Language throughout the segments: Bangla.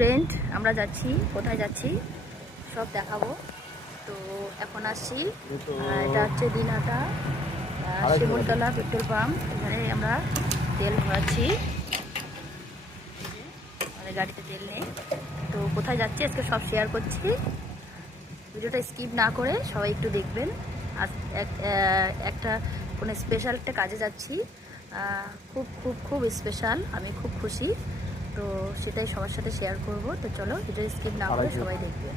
ফ্রেন্ড, আমরা যাচ্ছি, কোথায় যাচ্ছি সব দেখাবো। তো এখন আসছি, এটা হচ্ছে দিনহাটা শিমুলতলা পেট্রোল পাম্প। এখানে আমরা তেল ভরাচ্ছি, মানে গাড়িতে তেল নেই। তো কোথায় যাচ্ছি আজকে সব শেয়ার করছি, ভিডিওটা স্কিপ না করে সবাই একটু দেখবেন। আজ একটা কোনো স্পেশাল একটা কাজে যাচ্ছি, খুব খুব খুব স্পেশাল, আমি খুব খুশি। তো সেটাই সবার সাথে শেয়ার করব। তো চলো ভিডিও স্কিপ না করে সবাই দেখবে।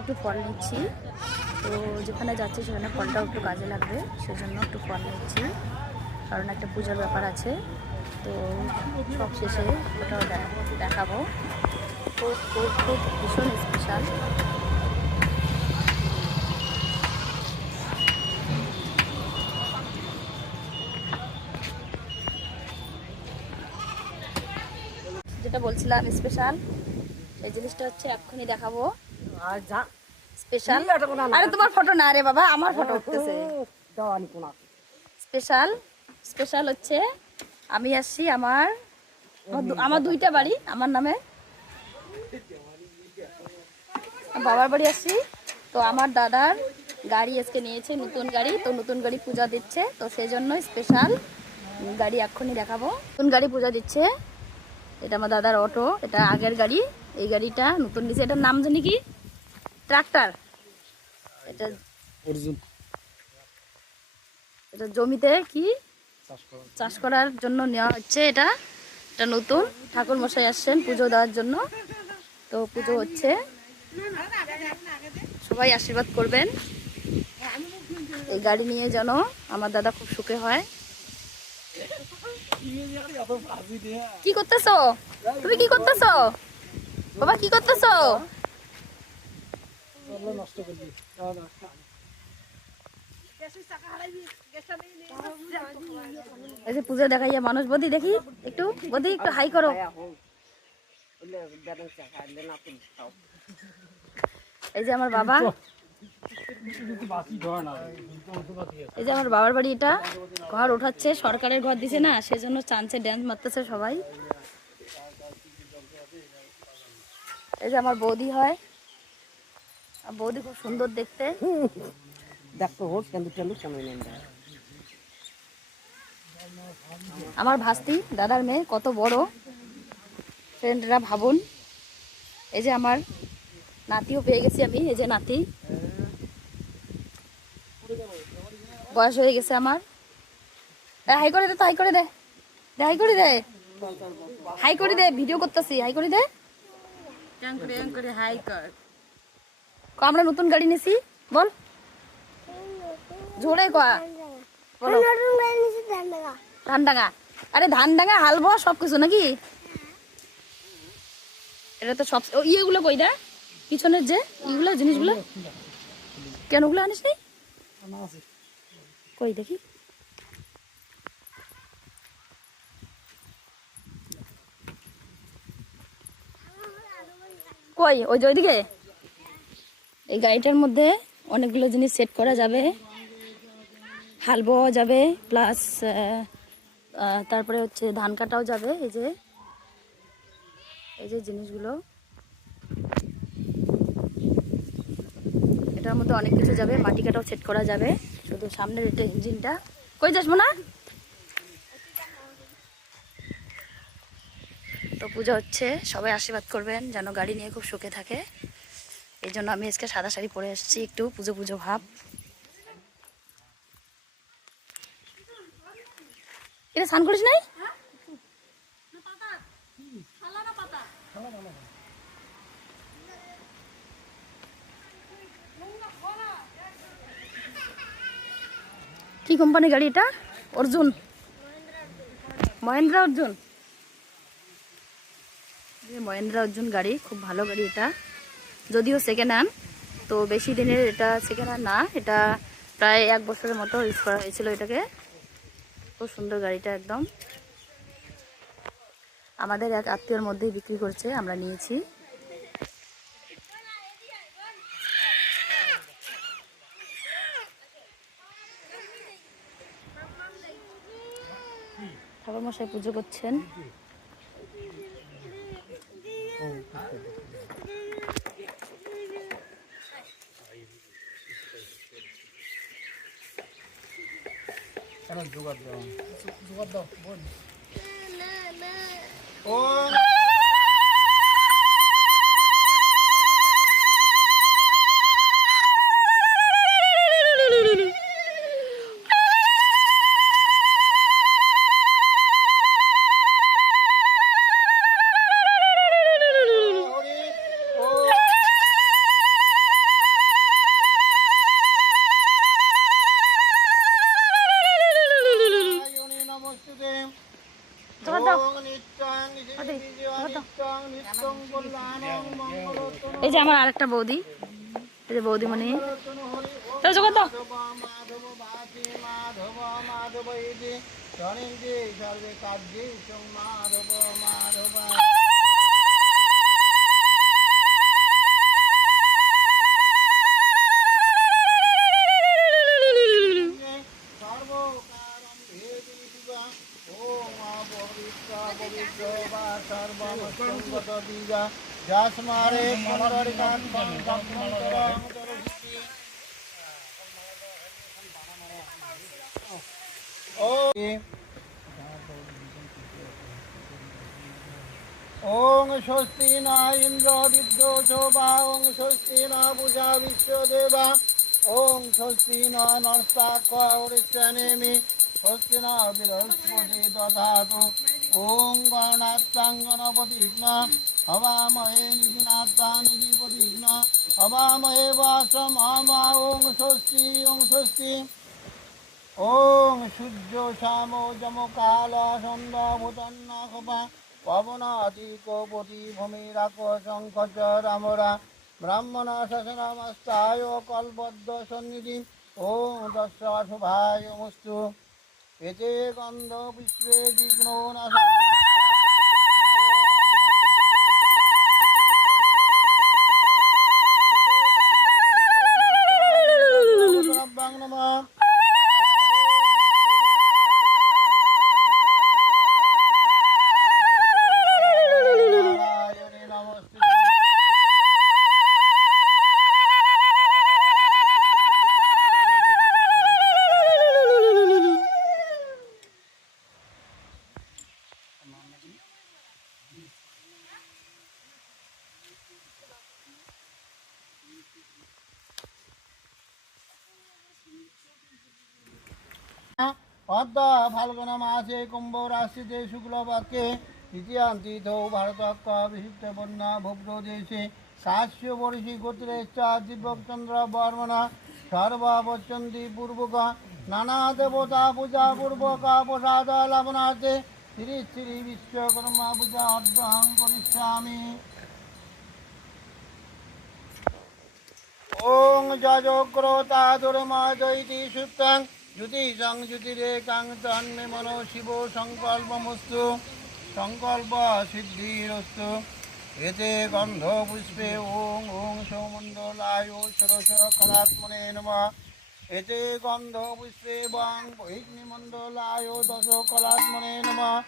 একটু ফল নিচ্ছি, তো যেখানে যাচ্ছি সেখানে ফলটাও একটু কাজে লাগবে, সেজন্য একটু ফল নিচ্ছি, কারণ একটা পূজার ব্যাপার আছে। তো সব শেষে ওটাও দেখাবো। খুব খুব খুব ভীষণ স্পেশাল। যেটা বলছিলাম স্পেশাল, সেই জিনিসটা হচ্ছে এক্ষুনি দেখাবো। স্পেশাল, আরে তোমার ফটো না রে বাবা, আমার ফটো উঠতেছে। স্পেশাল স্পেশাল হচ্ছে আমি আসছি, আমার দুইটা বাড়ি আমার নামে, বাবার বাড়ি আসছি। তো আমার দাদার গাড়ি আজকে নিয়েছে, নতুন গাড়ি, তো নতুন গাড়ি পূজা দিচ্ছে, তো সেই জন্য স্পেশাল গাড়ি এক্ষুনি দেখাবো। নতুন গাড়ি পূজা দিচ্ছে, এটা আমার দাদার অটো, এটা আগের গাড়ি, এই গাড়িটা নতুন দিচ্ছে। এটার নাম জানি কি, ট্রাক্টর। এটা এটা জমিতে কি চাষ করার জন্য নেওয়া হচ্ছে। এটা নতুন, ঠাকুর মশাই আসছেন পুজো দেওয়ার জন্য, তো পুজো হচ্ছে, সবাই আশীর্বাদ করবেন। এই গাড়ি নিয়ে যেন আমার দাদা খুব সুখে হয়। কি করতেছো তুমি, কি করতেছো বাবা, কি করতেছো? এই যে পূজা দেখাইয়া মানুষ, বদি দেখি একটু, বদি একটু হাই করো। এই যে আমার বাবা, এই যে আমার বাবার বাড়ি, এটা ঘর উঠাচ্ছে, সরকারের ঘর দিছে না, সেজন্য চান্সে ড্যান্স মারতেছে সবাই। এই যে আমার বৌদি হয়, বৌদি খুব সুন্দর দেখতে। আমার ভাস্তি দাদার মেয়ে, কত বড় ফ্রেন্ডরা ভাবুন। এই যে আমার নাতিও পেয়ে গেছি আমি, এই যে নাতি, বয়স হয়ে গেছে আমার। হাই করে দে, তো হাই করে দে, হাই করে দে, হাই করে দে, ভিডিও করতেছি, হাই করে দে, হাই কর। আমরা নতুন গাড়ি নিছি, বল ঝোড়ে কয়া, বলো। ধানডাঙ্গা, আরে ধানডাঙ্গা হালবো সবকিছু নাকি, এটা তো সব ইয়েগুলো কই দে, পিছনের যে ইগুলো জিনিসগুলো, কেন ওগুলো আনিস নি, কই দেখি। কই ওই যে ওইদিকে, এই গাড়িটার মধ্যে অনেকগুলো জিনিস সেট করা যাবে, হাল বোয়া যাবে, প্লাস তারপরে হচ্ছে ধান কাটাও যাবে। এই যে জিনিসগুলো, এটার মধ্যে অনেক কিছু যাবে, মাটি কাটাও সেট করা যাবে। শুধু সামনের এটা ইঞ্জিনটা, কই যাস না। তো পূজা হচ্ছে, সবাই আশীর্বাদ করবেন যেন গাড়ি নিয়ে খুব সুখে থাকে। এই জন্য আমি আজকে সাদা শাড়ি পরে এসেছি, একটু পুজো পুজো ভাব। এটা স্নান করিস নাই? কি কোম্পানি গাড়ি এটা? অর্জুন, মহেন্দ্রা অর্জুন, মহেন্দ্রা অর্জুন গাড়ি, খুব ভালো গাড়ি এটা, যদিও সেকেন্ড হ্যান্ড, তো বেশি দিনের এটা সেকেন্ড হ্যান্ড না, এটা প্রায় 1 বছরের মতো ইউজ করা হয়েছিল এটাকে। খুব সুন্দর গাড়িটা, একদম আমাদের এক আত্মীয়র মধ্যেই বিক্রি করছে, আমরা নিয়েছি। ঠাকুর মশাই পুজো করছেন। জোগাড় দাও বোন। এই যে আমার আরেকটা বৌদি, এই যে বৌদিমণি, জগৎ দাও। ওং স্বস্তি না ইন্দ্র বিদ্যো শোভা ওং স্বস্তি না পূজা বিশ্বদেবা ওং স্বস্তি না নরস্তাক্ষরিষ্যামি স্বস্তি না বৃহস্পতি দধাতু ওং গণাত্তাঙ্গনপতিঘ্ন হবামহে নিধিনাত্তা নিধিপতিঘ্ন হবামহে বাসম আমা ওং স্বস্তি ওং স্বস্তি ওং সূর্য শ্যাম যম কাল সন্দ ভূতন্ন খপা পবনাদি কপতি ভূমিরাক শঙ্খচ রামরা ব্রাহ্মণ শাসনমস্তায় কল্পদ্দ সন্নিধি ওং দশ শুভায় মস্তু এতে গন্ধ পুষ্পে বিঘ্ন নাশ নমঃ। পদ্ম ফাল্গুন মাসে কুম্ভ রাশিতে শুক্লপক্ষে তৃতীয়ান্তিথৌ ভারতক্ষ বিশিষ্ট বন্যা ভুব্র দেশে কাশ্য বর্ষি গোত্রে দিব্যচন্দ্র বর্মণা সর্বপচ্ছন্তি পূর্বক নানা দেবতা পূজা পূর্বক প্রসাদ লাভনার্থে শ্রী শ্রী বিশ্বকর্মা পূজা অর্ধং করিষ্যামি। ওং যজগ্রতা দুর্মা জয়তি সুপ্তাং জ্যোতিষং জ্যোতিরেকাং তন্মে মনো শিব সংকল্পমস্তু সংকল্প সিদ্ধিরস্তু। এতে গন্ধ পুষ্পে ওং ওং সৌমণ্ডলায় ষোড়শ কলাত্মনে নমঃ। এতে গন্ধ পুষ্পে বং বৈষ্ণিমণ্ডলায় দশ কলাত্মনে নমঃ।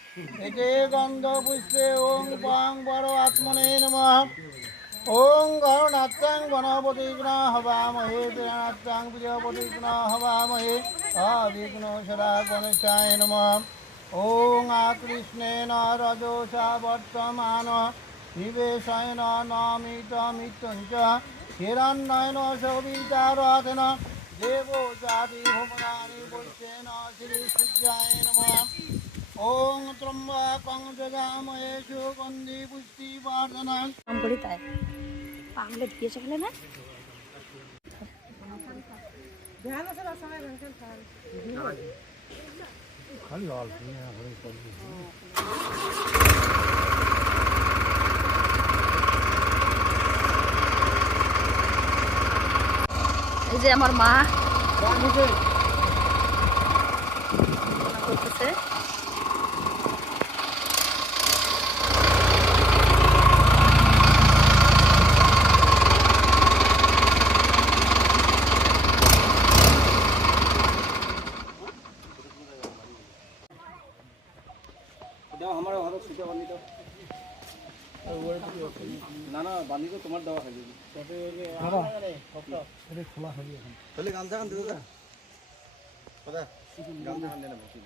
এতে গন্ধ পুষ্পে ওং বং বড় আত্মনে নমঃ। ওং গণনাত্তাং গণপতিঘ্ন হবামহে প্রিয়নাত্তাং প্রিয়পতিঘ্ন হবামহে অবিঘ্ন সদা গণেশায় নমঃ। ওং আকৃষ্ণেন রজসা বর্তমান নিবেশয়েন নমিত মৃত্যুঞ্চ হিরণ্যয়েন সবিতারথেন দেবো জাতি ভুবনানি বৈশ্যেন শ্রী সূর্যায় নমঃ। ওং ত্রম্বকং যজামহে সুগন্ধি পুষ্টিবর্ধনং। তাই পাগলে দিয়েছে বলে না খালি অল্প এই যে আমার মা করতেছে। हमारा घर सीधा बनी तो না না বান্ধিব তোমার দেওয়া খাই দিবি খোলা হলি এখন তাহলে গামছা খান দিও না কথা গামছা খান দেনা বেশি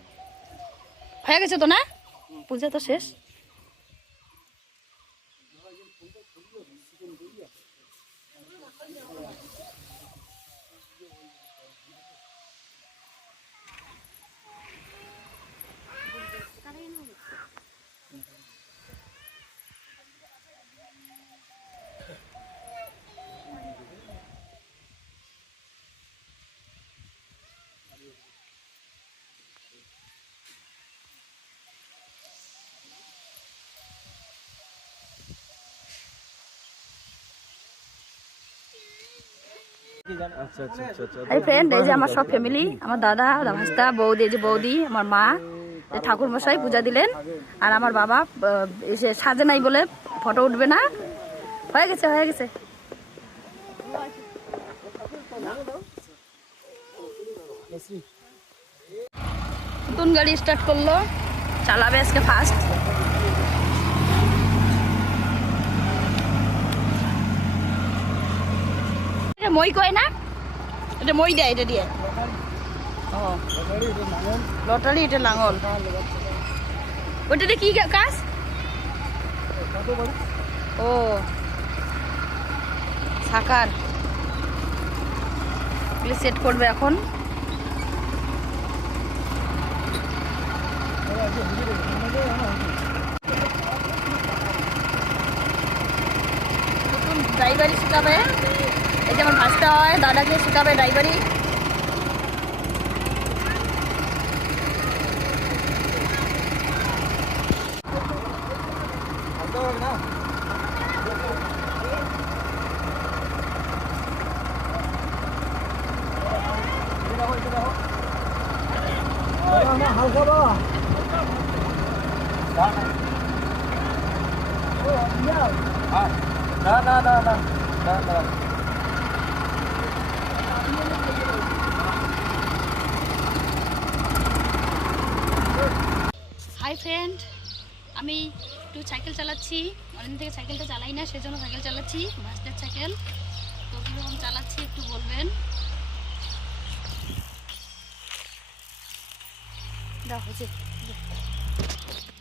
হয়ে গেছে তো না, পূজা তো শেষ। আচ্ছা আচ্ছা আচ্ছা আচ্ছা এই ফ্রেন্ড, এই যে আমার সব ফ্যামিলি, আমার দাদা, ভাস্তা, বৌদি, এই যে বৌদি, আমার মা, ঠাকুর মশাই পূজা দিলেন, আর আমার বাবা এসে সাজে নাই বলে ফটো উঠবে না। হয়ে গেছে হয়ে গেছে। নতুন গাড়ি স্টার্ট করলো, চালাবে আজকে ফার্স্ট। এটা মই কয় না, এটা মই দেয়, এটা দিয়ে লটারি, এটা লাঙল। ওইটাতে কি কাজ? ও সাকার সেট করবে এখন। নতুন ড্রাইভারি শেখাবে, এই যেমন ভাষটা হয়, দাদাকে শেখাবে ড্রাইভারি। হালকা বাবা না না না না না না হাই ফ্রেন্ড, আমি একটু সাইকেল চালাচ্ছি, অনেকদিন থেকে সাইকেলটা চালাই না, সেজন্য সাইকেল চালাচ্ছি, ভাস্টার সাইকেল। তো কীরকম চালাচ্ছি একটু বলবেন। দাও হয়েছে।